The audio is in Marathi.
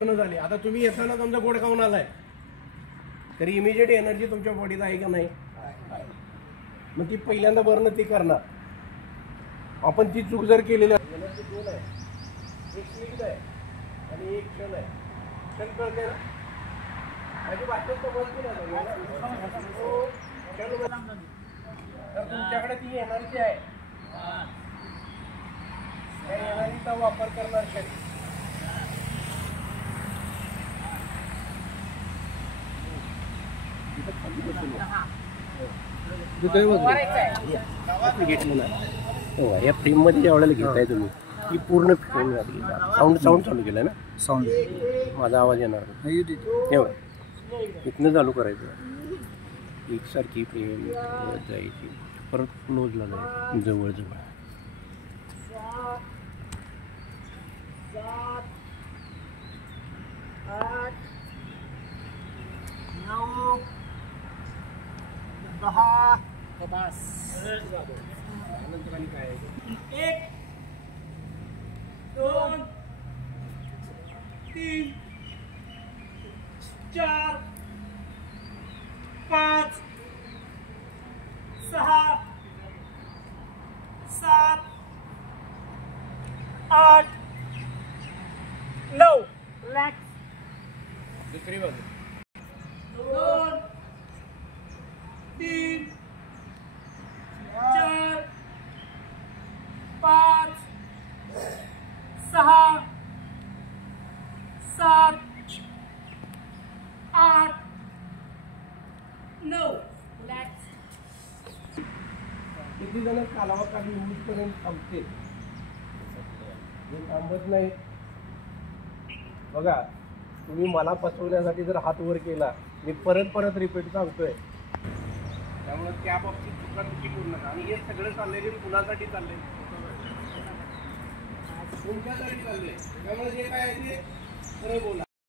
झाली. आता तुम्ही येताना तुमचा गोड खाऊन आलाय तरी इमिजिएट एनर्जी तुमच्या बॉडीत आहे का नाही? मग ती पहिल्यांदा बर्न ती करणार. आपण ती चूक जर केलेली एनर्जी दोन आहे, एक स्लिप आहे आणि एक क्षण आहे. क्षण कळते ना माझी वाटत तर बोलते ना. तर तुमच्याकडे ती एनर्जी आहे, त्या एनर्जीचा वापर करणार शरीर. या फ्रेम मध्ये ज्या वेळेला घेताय तुम्ही ही पूर्ण फ्रेम घातली. साऊंड चालू केलं ना? साऊंड माझा आवाज येणार इथनं चालू करायचं. एकसारखी फ्रेम जायची, परत क्लोजला जायचं जवळ जवळ. एक, दोन, तीन, चार, पाच, सहा, सात, आठ, नऊ. रिलॅक्स. दुसरी बाजू. दोन, तीन, चार, पाच, सहा, सात, आठ, नऊ. रिलॅक्स. किती जण कालावा काही पर्यंत थांबते, थांबत नाही. बघा तुम्ही मला फसवण्यासाठी जर हात वर केला, मी परत रिपीट सांगतोय. त्यामुळे त्या बाबतीत चुका तुमची करू नका. आणि हे सगळं चाललंय कुणासाठी चाललंय? तुमच्यासाठी चाललंय. त्यामुळे जे काय आहे ते खरं बोला.